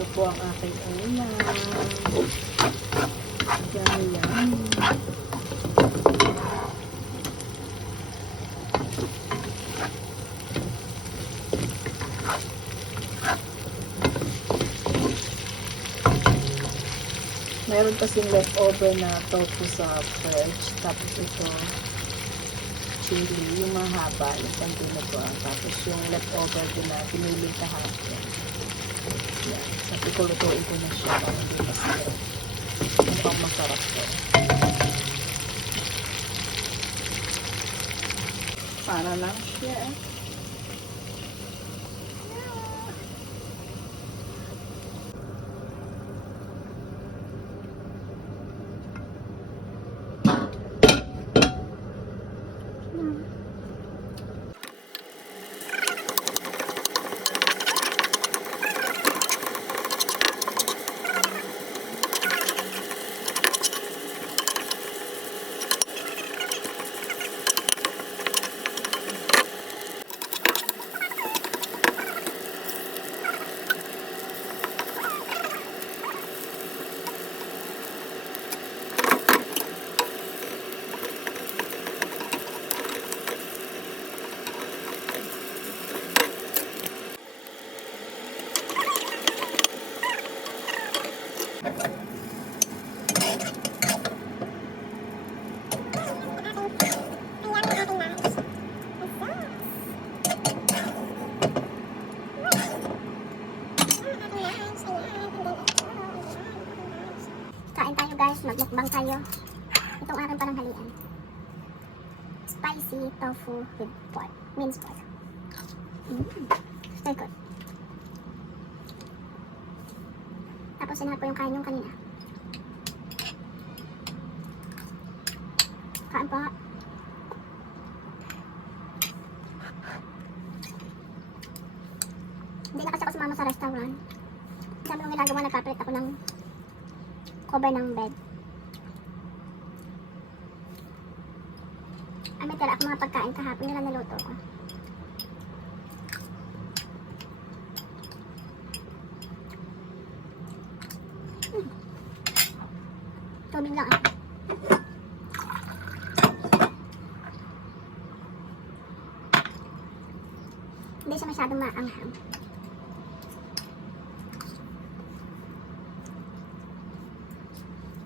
Ito po ang aking ulam. Yummy, yummy. Meron kasing leftover na tofu sa fridge. Tapos ito, chili, yung mahaba, yung santinutuan. Tapos yung leftover din na pinili kahapon. Yan. Sabi ko, lutuin ko na siya. Mukhang masarap to. Para lang siya. Magmukbang tayo. Itong aking pananghalian. Spicy tofu with pork. Minced pork. Mm. Very good. Tapos sinahap ko yung kain yung kanina. Kain po. Hindi na kasi ako sumama sa restaurant. Sabi kong ginagawa, nagpapalit ako ng cover ng bed. Ay, may tira ako mga pagkain kahapon nila naluto ko. Hmm. Tubig lang ah. Hindi siya masyadong maanghang.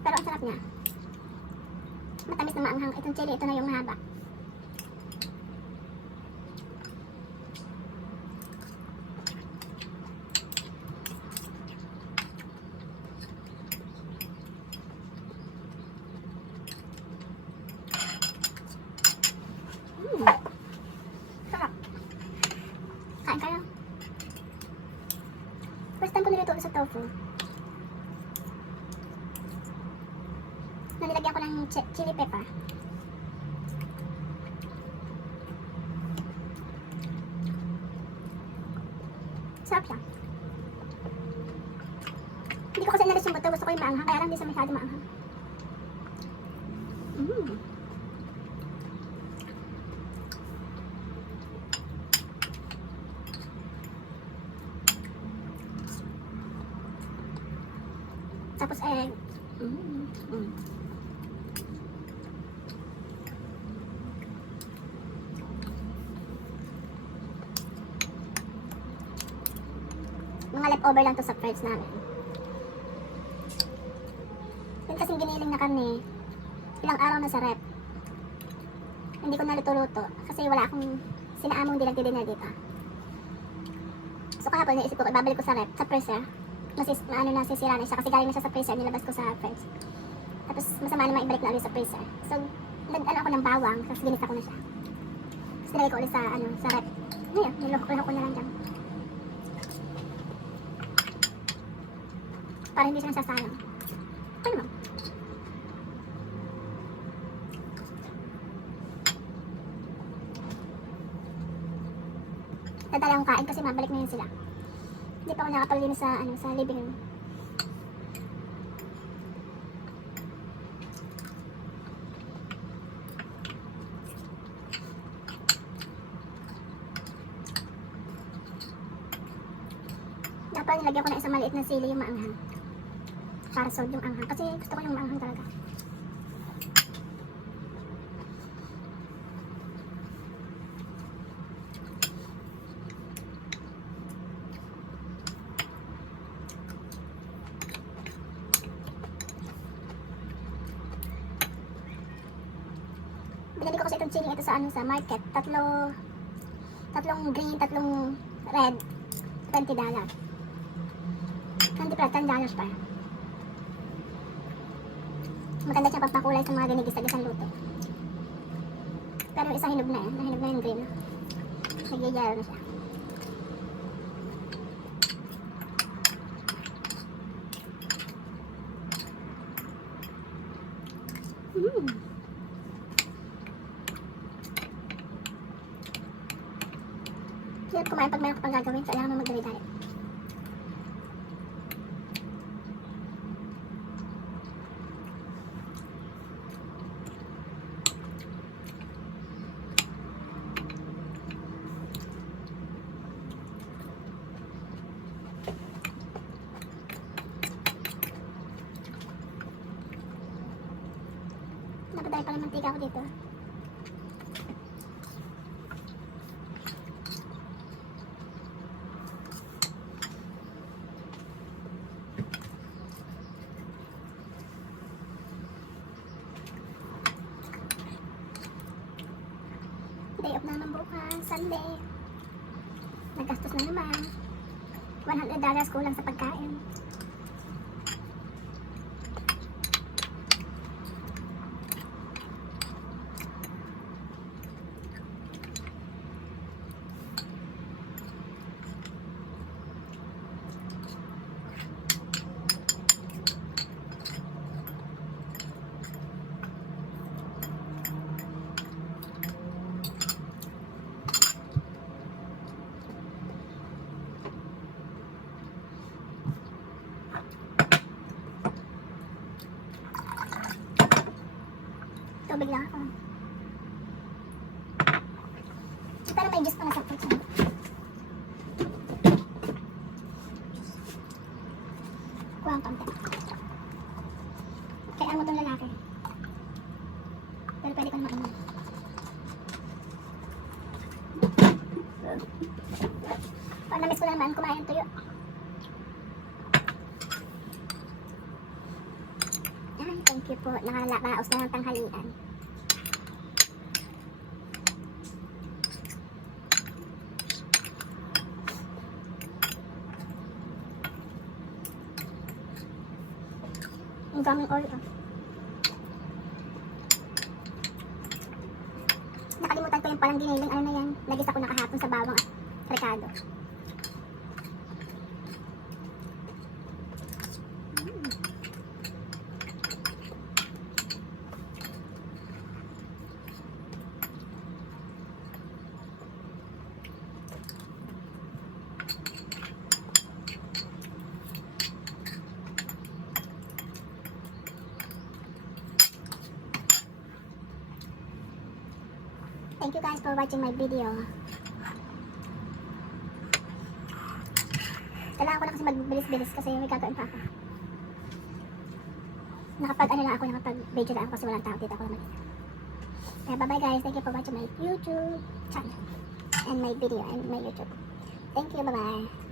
Pero ang sarap niya. Matamis na maanghang. Itong chili, ito na yung mahaba. Mm. Sarap. Kain kayo. First time ko niluto sa tofu. nilagyan ko ng chi- chili pepper. Sarap siya. Hindi ko kasi inalis yung buto. Gusto ko yung maanghang. Kaya lang hindi siya masyado maanghang. Mm. Tapos egg. Mm. Mm. Mga leftover lang to sa fridge namin. Yun kasing giniling na karne, ilang araw na sa rep. Hindi ko naluto-luto kasi wala akong sinaamong dilag dinner dito. So kahapon naisip ko, ibabalik ko sa rep, sa freezer. Masis, ano na, sisira na siya kasi galing na siya sa freezer, nilabas ko sa fridge. Tapos masama naman ibalik na ulit sa freezer. So, nag ano ako ng bawang, tapos ginisa ko na siya. Tapos nilagay ko ulit sa, ano, sa rep. Ngayon, niloko ko na lang dyan. Para hindi siya nasasayang. Ano naman? Dadala akong kain kasi mabalik na yun sila. Hindi pa ako nakapalinis sa, ano, sa living room. Dapat nilagyan Lagyan ko na isang maliit na sili yung maanghang. Para solve yung anghang. Kasi gusto ko yung maanghang talaga. Binili ko kasi itong chili ito sa ano sa market. Tatlo, tatlong green, tatlong red. 20 dollars. 20 plus, 10 dollars pa. Maganda siya papakulay sa mga ginigisa-gisang luto. Pero isa hinog na yan. Nahinog na yung green. Nagyayaro na siya. Mm. Hirap kumain pag meron ka pang gagawin. Kailangan mo mag-diet. Napaday pala mantika ko dito. Day off na naman bukas, Sunday. Nagastos na naman. $100 kulang sa pagkain. Tubig lang ako. Pero may juice pa na sa fruits. ano? Kuha ang konti. Kaya mo itong lalaki. Pero pwede ko na mainom. Pag na-miss ko na naman, kumain ng tuyo. Thank you po. Nakalabaos na ng tanghalian. Ang daming oil ah. Nakalimutan ko yung palang giniling. Ano na yan? Nagis ako nakahapon sa bawang at rekado. Thank you guys for watching my video. Kailangan ko na kasi magbilis-bilis kasi may gagawin pa ako. Nakapag ano lang ako, nakapag video lang ako kasi walang tao dito ako naman. Kaya bye bye guys, thank you for watching my YouTube channel and my video and my YouTube. Thank you, bye bye.